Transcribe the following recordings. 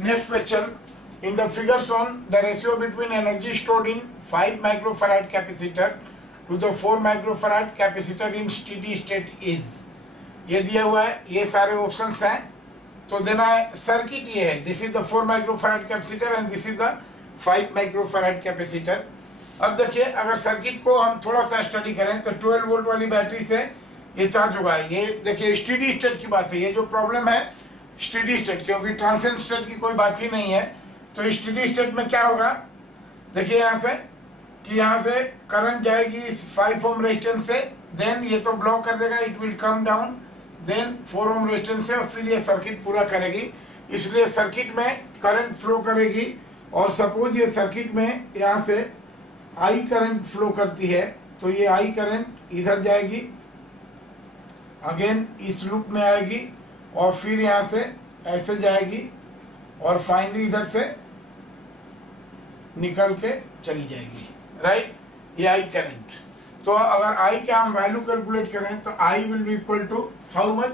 Next question. In the figure shown, the ratio between energy stored in 5 microfarad capacitor to the 4 microfarad capacitor in steady state is. ये दिया हुआ है, ये सारे options हैं. तो देना है सर्किट ये है. This is the 4 microfarad capacitor and this is the 5 microfarad capacitor. अब देखिए, अगर सर्किट को हम थोड़ा सा स्टडी करें तो 12 वोल्ट वाली बैटरी से ये चार्ज होगा. ये देखिए स्टेडी स्टेट की बात है. ये जो प्रॉब्लम है स्टेडी स्टेट, क्योंकि ट्रांसिएंट स्टेट की कोई बात ही नहीं है. तो स्टेडी स्टेट में क्या होगा, देखिए यहाँ से कि यहाँ से करंट जाएगी इस 5 ओम रेजिस्टेंस से, देन ये तो ब्लॉक कर देगा, it will come down, then 4 ohm resistance से, और फिर ये सर्किट पूरा करेगी. इसलिए सर्किट में करंट फ्लो करेगी. और सपोज ये सर्किट में यहाँ से आई करंट फ्लो करती है, तो ये आई करंट इधर जाएगी, अगेन इस लूप में आएगी, और फिर यहाँ से ऐसे जाएगी, और फाइनली इधर से निकल के चली जाएगी. राइट, ये आई करंट. तो अगर आई का हम वैल्यू कैलकुलेट करें तो I will be equal to how much,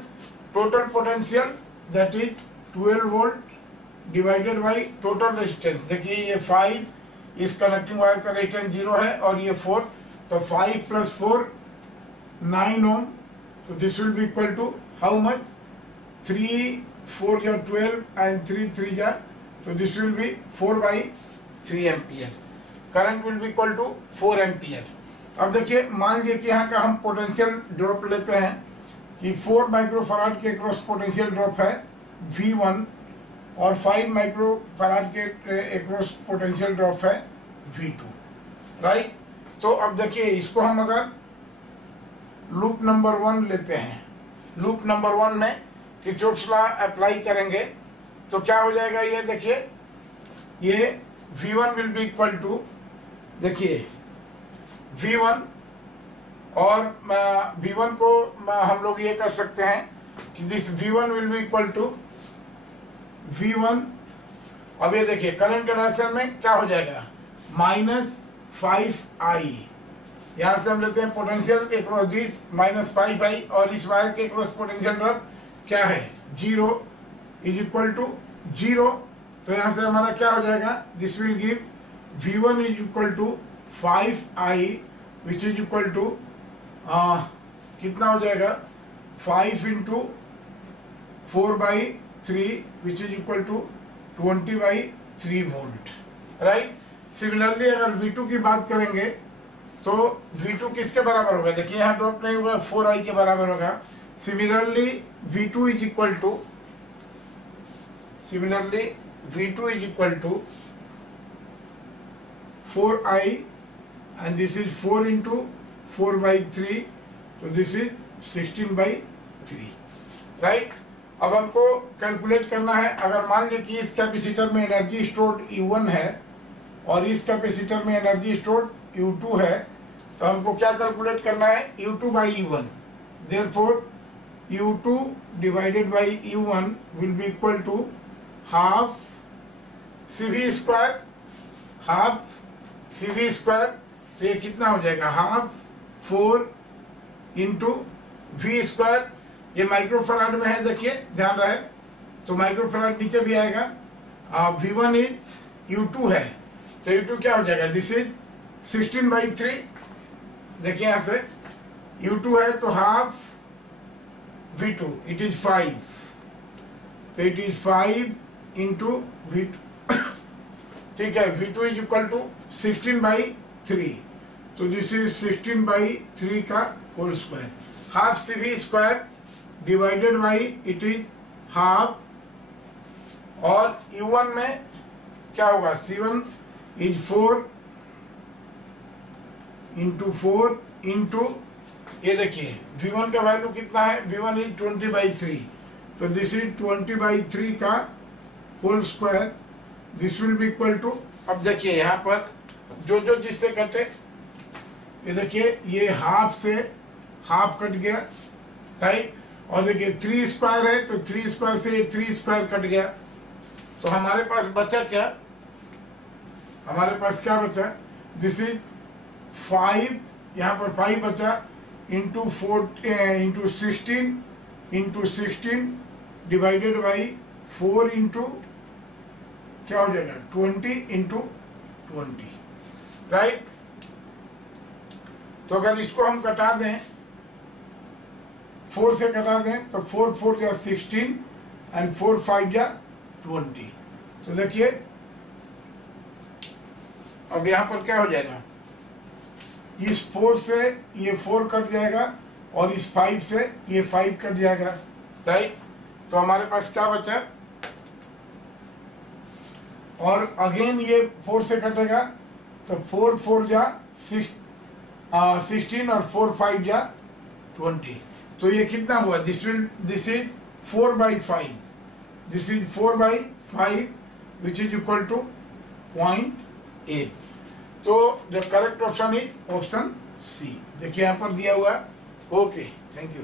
total potential that is 12 volt divided by total resistance. देखिए ये 5 इस कनेक्टिंग वायर का रेजिस्टेंस 0 है, और ये 4, तो 5 + 4 9 ओम. तो this will be equal to how much, 3 4 या 12 and 3 3 जा, तो this will be 4/3 ampere. Current will be equal to 4 ampere. अब देखिए, मान लीजिए कि यहाँ का हम पोटेंशियल ड्रॉप लेते हैं कि 4 माइक्रोफैराड के क्रॉस पोटेंशियल ड्रॉप है V1, और 5 माइक्रोफैराड के क्रॉस पोटेंशियल ड्रॉप है V2. राइट. तो अब देखिए, इसको हम अगर लूप नंबर 1 लेते हैं, लूप नंबर 1 में किरचॉफ्स लॉ अप्लाई करेंगे तो क्या हो जाएगा. ये देखिए, ये V1 will be equal to, देखिए V1, और V1 को हम लोग ये कर सकते हैं कि this V1 will be equal to V1. अब ये देखिए करंट डायरेक्शन में क्या हो जाएगा, -5I. यहाँ से हम लेते हैं पोटेंशियल अक्रॉस दिस -5I, और इस वायर के क्रॉस पोटेंशियल ड्रॉप क्या है 0 इज इक्वल टू 0. तो यहाँ से हमारा क्या हो जाएगा, this will give V1 is equal to 5I which is equal to कितना हो जाएगा, 5 × 4/3 which is equal to 20/3 volt. Right. Similarly अगर V2 की बात करेंगे तो V2 किसके बराबर होगा, देखिए यहाँ ड्रॉप नहीं होगा, 4I के बराबर होगा. Similarly, V2 is equal to 4I, and this is 4 × 4/3, so this is 16/3. Right. अब हमको कैलकुलेट करना है, अगर मान लीजिए कि इस कैपेसिटर में एनर्जी स्टोर्ड U1 है और इस कैपेसिटर में एनर्जी स्टोर्ड U2 है, तो हमको क्या कैलकुलेट करना है, U2/U1. Therefore U2 divided by U1 will be equal to half CV square, half CV square. तो ये कितना हो जाएगा, हाफ 4 × V स्क्वायर. ये माइक्रोफैराड में है, देखिए ध्यान रहे, तो माइक्रोफैराड नीचे भी आएगा. V1 इज U2 है, तो U2 क्या हो जाएगा, दिस इज 16/3. देखिए यहाँ से U2 है तो हाफ V2, it is 5, तो it is 5 × V2. ठीक है, V2 इज इक्वल टू 16/3, तो दिस इज 16/3 का whole square. Half CV square divided by it is half, और U1 में क्या होगा, C1 इज 4 × 4 × ये देखिए V1 का वैल्यू कितना है, V1 इज 20/3, तो दिस इज 20/3 का whole square. This will be equal to, अब देखिए यहाँ पर जो जिससे कटे, ये देखिए ये हाफ से हाफ कट गया. राइट. और देखिए 3 स्क्वायर है, तो 3 स्क्वायर से 3 स्क्वायर कट गया. तो हमारे पास बचा क्या, हमारे पास क्या बचा, दिस इज 5, यहाँ पर 5 बचा, into 16 डिवाइडेड बाई 4 × क्या हो जाएगा 20 इंटू 20, राइट। तो अगर इसको हम कटा दें, 4 से कटा दें तो 4 4 जा 16 एंड 4 5 जा 20। तो देखिए अब यहाँ पर क्या हो जाएगा, इस 4 से ये 4 कट जाएगा और इस 5 से ये 5 कट जाएगा, राइट। तो हमारे पास क्या बचा, और अगेन ये 4 से कटेगा तो 4 4 जा 16 और 4 5 जा 20। तो ये कितना हुआ, this is 4/5, this is 4/5 which is equal to 0.8। तो the correct option is option C. देखिए यहाँ पर दिया हुआ है। Okay, thank you.